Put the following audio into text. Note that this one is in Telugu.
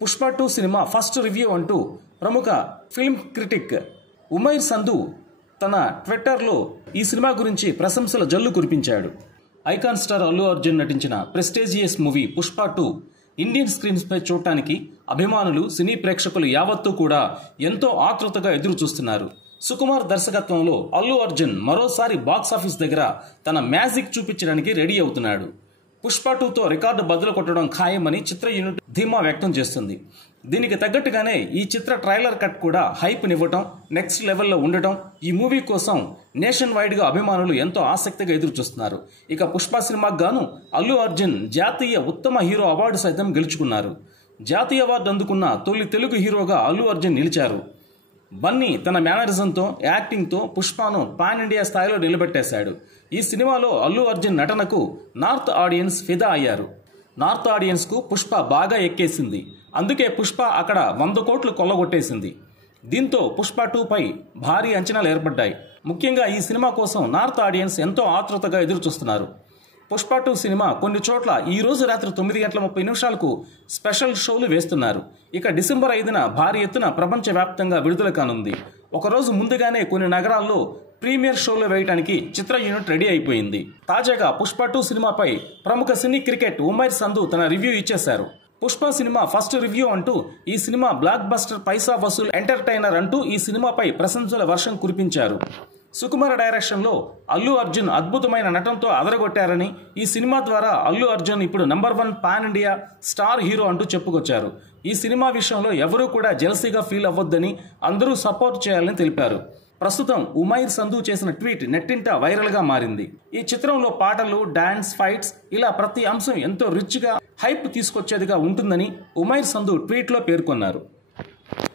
పుష్ప 2 సినిమా ఫస్ట్ రివ్యూ అంటూ ప్రముఖ ఫిల్మ్ క్రిటిక్ ఉమైర్ సంధు తన ట్విట్టర్లో ఈ సినిమా గురించి ప్రశంసల జల్లు కురిపించాడు. ఐకాన్ స్టార్ అల్లు అర్జున్ నటించిన prestigious movie Pushpa 2 Indian screens పై చూడటానికి అభిమానులు, సినీ ప్రేక్షకులు యావత్తూ కూడా ఎంతో ఆతృతగా ఎదురు చూస్తున్నారు. సుకుమార్ దర్శకత్వంలో అల్లు అర్జున్ మరోసారి బాక్సాఫీస్ దగ్గర తన మ్యాజిక్ చూపించడానికి రెడీ అవుతున్నాడు. పుష్ప 2తో రికార్డు బదులు కొట్టడం ఖాయమని చిత్ర యూనిట్ ధీమా వ్యక్తం చేస్తుంది. దీనికి తగ్గట్టుగానే ఈ చిత్ర ట్రైలర్ కట్ కూడా హైప్నివ్వటం, నెక్స్ట్ లెవెల్లో ఉండటం ఈ మూవీ కోసం నేషన్ వైడ్గా అభిమానులు ఎంతో ఆసక్తిగా ఎదురు చూస్తున్నారు. ఇక పుష్ప సినిమాకు గాను అల్లు అర్జున్ జాతీయ ఉత్తమ హీరో అవార్డు సైతం గెలుచుకున్నారు. జాతీయ అవార్డు అందుకున్న తొలి తెలుగు హీరోగా అల్లు అర్జున్ నిలిచారు. బన్నీ తన మేనరిజంతో, యాక్టింగ్తో పుష్పను పాన్ ఇండియా స్థాయిలో నిలబెట్టేశాడు. ఈ సినిమాలో అల్లు అర్జున్ నటనకు నార్త్ ఆడియన్స్ ఫిదా అయ్యారు. నార్త్ ఆడియన్స్కు పుష్ప బాగా ఎక్కేసింది. అందుకే పుష్ప అక్కడ 100 కోట్లు కొల్లగొట్టేసింది. దీంతో పుష్ప 2పై భారీ అంచనాలు ఏర్పడ్డాయి. ముఖ్యంగా ఈ సినిమా కోసం నార్త్ ఆడియన్స్ ఎంతో ఆతృతగా ఎదురు చూస్తున్నారు. పుష్ప 2 సినిమా కొన్ని చోట్ల ఈ రోజు రాత్రి 9:30 స్పెషల్ షోలు వేస్తున్నారు. ఇక డిసెంబర్ 5న భారీ ఎత్తున ప్రపంచవ్యాప్తంగా విడుదల కానుంది. ఒకరోజు ముందుగానే కొన్ని నగరాల్లో ప్రీమియర్ షోలు వేయడానికి చిత్ర యూనిట్ రెడీ అయిపోయింది. తాజాగా పుష్ప 2 సినిమాపై ప్రముఖ సినీ క్రికెట్ ఉమైర్ సంధు తన రివ్యూ ఇచ్చేశారు. పుష్ప సినిమా ఫస్ట్ రివ్యూ అంటూ ఈ సినిమా బ్లాక్ బస్టర్, పైసా వసూల్ ఎంటర్టైనర్ అంటూ ఈ సినిమాపై ప్రశంసల వర్షం కురిపించారు. సుకుమార్ డైరెక్షన్లో అల్లు అర్జున్ అద్భుతమైన నటనతో అదరగొట్టారని, ఈ సినిమా ద్వారా అల్లు అర్జున్ ఇప్పుడు #1 పాన్ ఇండియా స్టార్ హీరో అంటూ చెప్పుకొచ్చారు. ఈ సినిమా విషయంలో ఎవరూ కూడా జెలసీగా ఫీల్ అవ్వొద్దని, అందరూ సపోర్ట్ చేయాలని తెలిపారు. ప్రస్తుతం ఉమైర్ సంధు చేసిన ట్వీట్ నెట్టింట వైరల్గా మారింది. ఈ చిత్రంలో పాటలు, డాన్స్, ఫైట్స్ ఇలా ప్రతి అంశం ఎంతో రిచ్గా, హైప్ తీసుకొచ్చేదిగా ఉంటుందని ఉమైర్ సంధు ట్వీట్లో పేర్కొన్నారు.